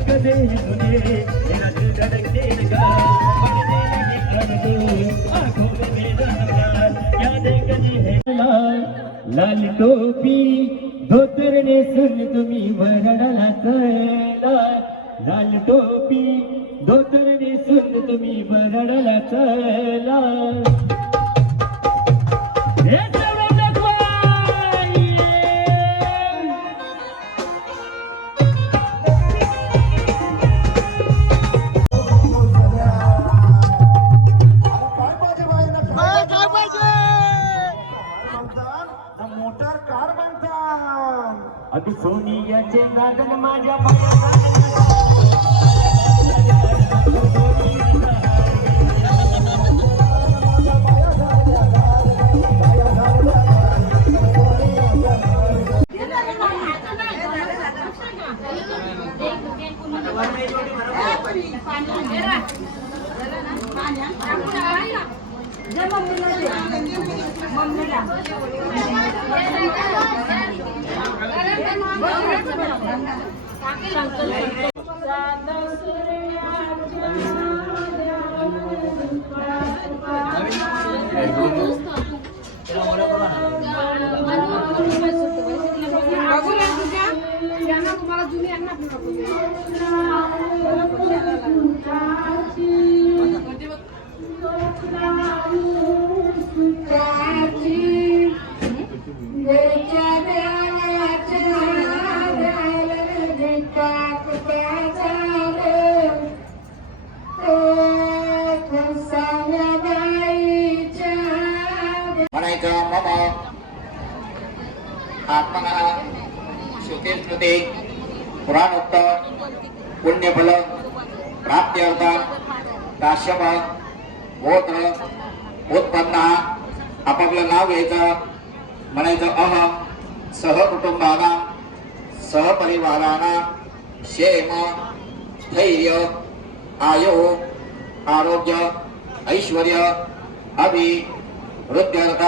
कदे मुझे मेरा दिल धड़कने लगा बढ़ने लगी आरज़ू आँखों में मेरा नकार यादें कदे है लाल टोपी धोतरने सुन तुम्ही वरडाला चला लाल टोपी धोतरने सुन तुम्ही वरडाला चला अति सोनियाचे नागन माझ्या आत्मनः श्रुतिस्मृति पुराणोक्त पुण्यफल प्राप्त्यर्थ काश्यप गोत्र उत्पन्न आपापलं नाव घ्यायचं म्हणायचं अहम सहकुटुंबाना सहपरिवाराना क्षेम स्थैर्य आयु आरोग्य ऐश्वर्य अभिवृद्ध्यर्थ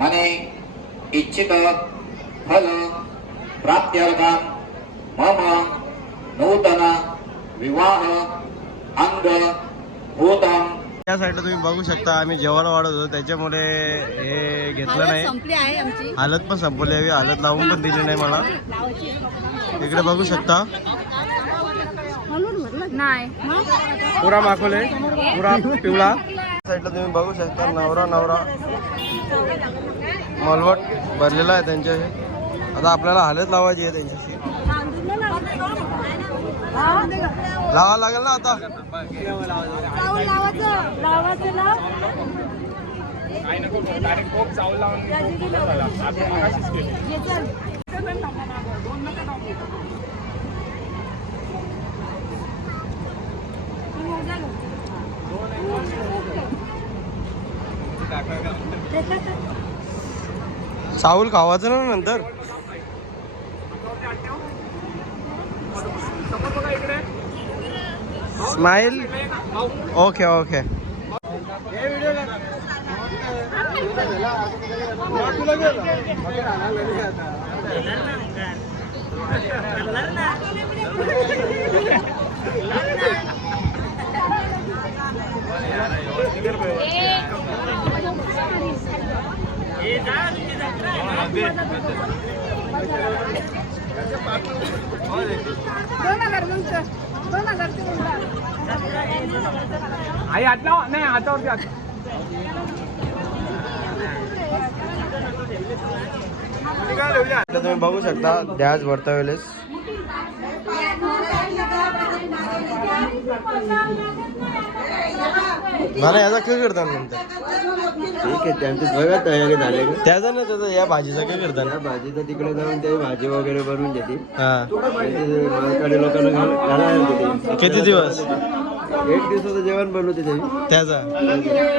मने इच्छित फल प्राप्त्यर्थं मम नूतन विवाह अंग भूतम। या साईडला तुम्ही बघू शकता आम्ही जेवायला वाढत होतो त्याच्यामुळे हे घेतलं नाही हालत पण संपवली हवी हालत लावून पण दिली नाही मला इकडे बघू शकता पुरा माखोले पुरा पिवळा साईडला तुम्ही बघू शकता नवरा मलवट भरलेला आहे त्यांच्याशी आता आपल्याला हालत लावायची आहे त्यांच्याशी लावा लागेल ना आता चावल खावायचं ना नंतर स्माइल ओके ओके आई आटला नाही हातावरती तुम्ही बघू शकता डॅश भरता वेळेस मला याचा खेळ करतात नंतर ठीक आहे त्यांचं बघा तयारी झाले त्याचा ना त्याचा या भाजीचा काय करतात या भाजीचं तिकडे जाऊन ते भाजी वगैरे बनवून देते हा लोकांना घालायला किती दिवस एक दिवसाचं जेवण बनवते ते त्याचा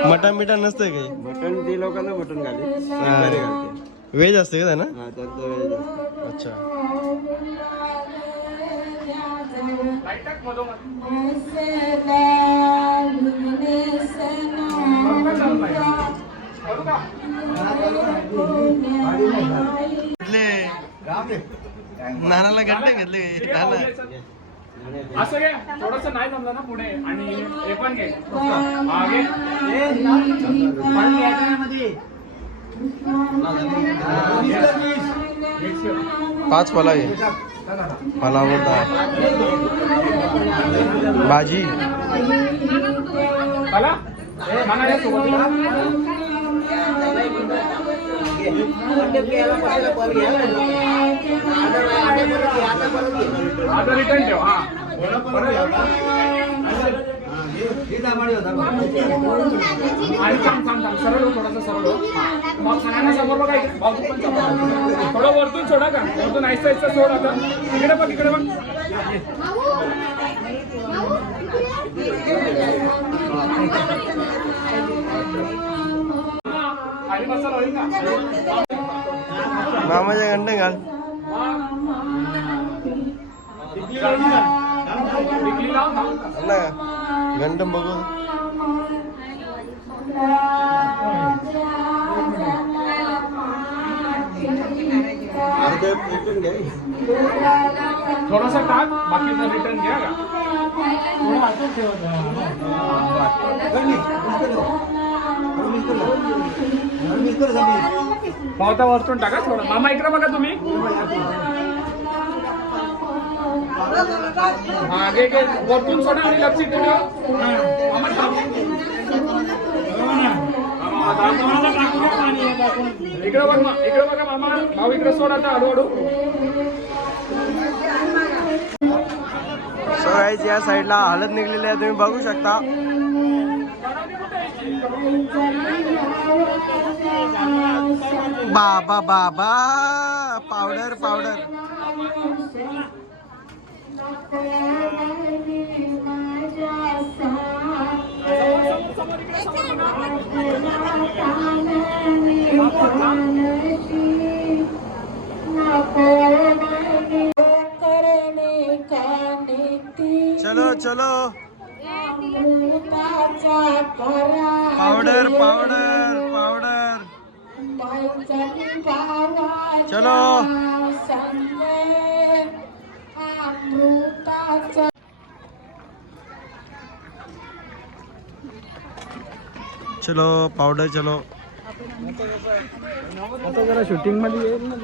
मटण बिटन नसतंय काही मटण ते लोकांना मटण घाले व्हेज असते का त्यांना हा त्यांचं वेळ असतं. अच्छा नानाला गड्डे घेतले नाना असं घे थोडस नाही जमलं ना पुढे आणि हे पण घे हा घे पाच फला घे मला आवडतात भाजी चला खाना या सोबत आता रिटर्न ठेव हा आणि थांब थांब थांब सरळ हो थोडासा सरळ हो मग सगळ्यांना समोर बघा भाऊ पण थोडं वरतून सोडा का वरतून ऐसा ऐसा सोड आता इकडे बघ इकडे बघ खाली बसायला होईल का मामाच्या घंटे घाल टिकली लाव थांब ना घंट बघू थोडासा टाक बाकीचा रिटर्न घ्या का पावता वरतून टाका थोडं मामा इकडे बघा तुम्ही हा घे घे वरतून सोडा आणि लक्ष ठेवा मामा थांब. इकडे बघ इकडे बघा मामा भाऊ इकडे सोड आता हळूहळू सो गाईज या साईडला हळद निघलेली आहे तुम्ही बघू शकता बाबा बाबा पावडर पावडर चलो चलो पावडर पावडर पावडर चलो चलो पावडर चलो आता जरा शूटिंग मध्ये येईल ना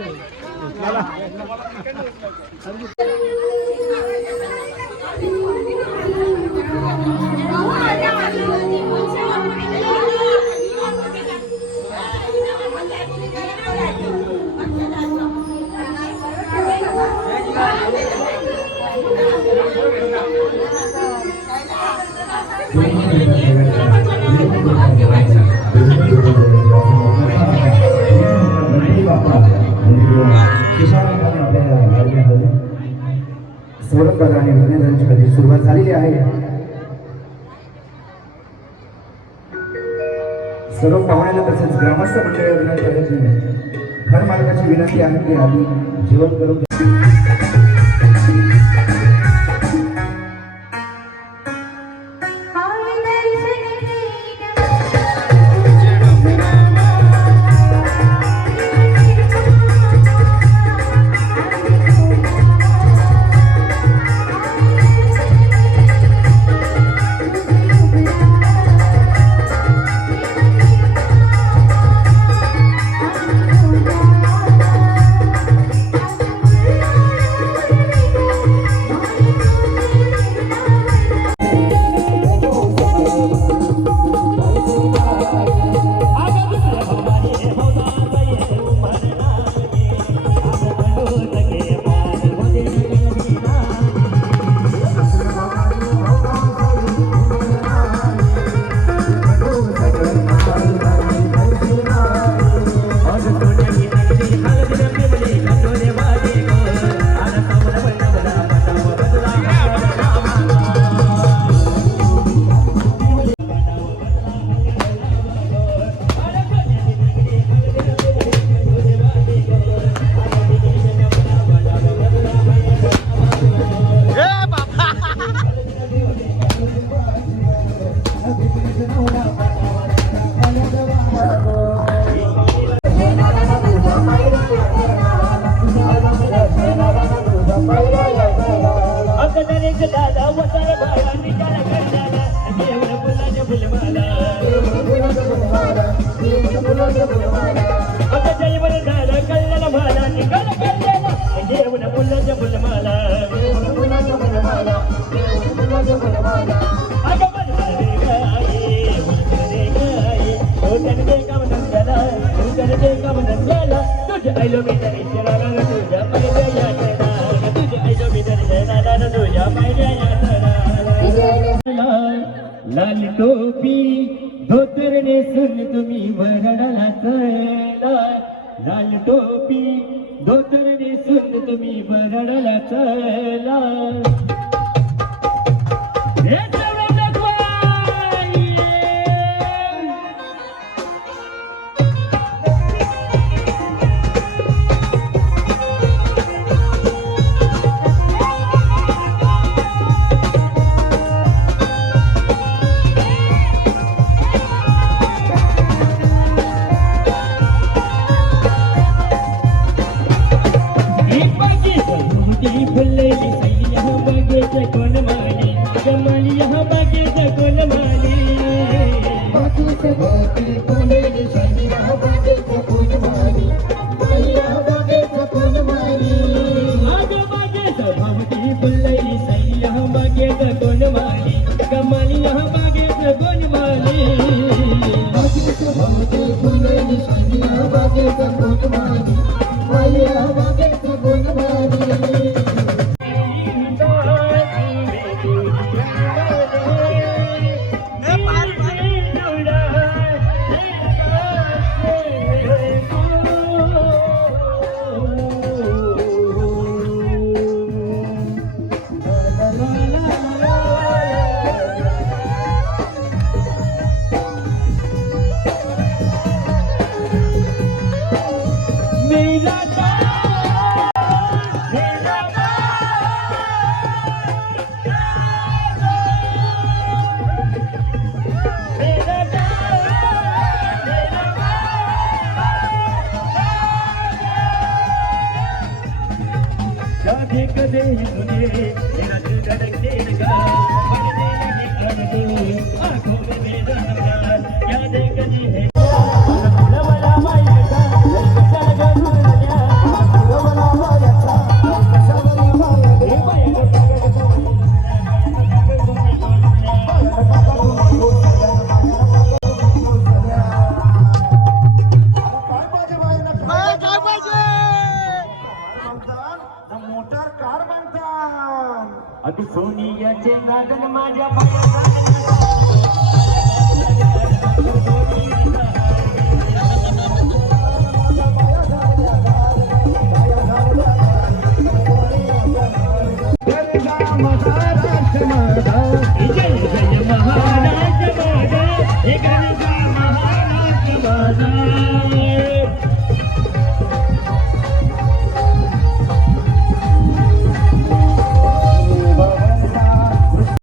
सौरभ दादा आणि अभिनंदनाची सुरुवात झालेली आहे. सर्व पाहुण्यांना तसेच ग्रामस्थ मंडळी घर मालकाची विनंती आहे की आधी जेवण करून लाल टोपी धोतर नेसून तुम्ही वरडाला चला, लाल टोपी धोतर नेसून तुम्ही वरडाला चला. हे सर्व जगवाई. फुललेली सैया बगेचे कोण माली, कमाली यहाँ बगेचे कोण माली. बागेचे बागी फुललेली सैया बगेचे कोण माली, सैया बगेचे कोण माली. आग बागेचे भवती फुललेली सैया बगेचे कोण माली, कमाली यहाँ बगेचे कोण माली. बागेचे भवती फुललेली सैया बगेचे कोण माली, सैया बगेचे कोण माली. कदे मुझे तेरा दिल धड़कने लगा, बढ़ने लगी धड़कन आँखों में मेरा नगार, यादें कजी है. अति सोनियाचे नागन माझ्या पायात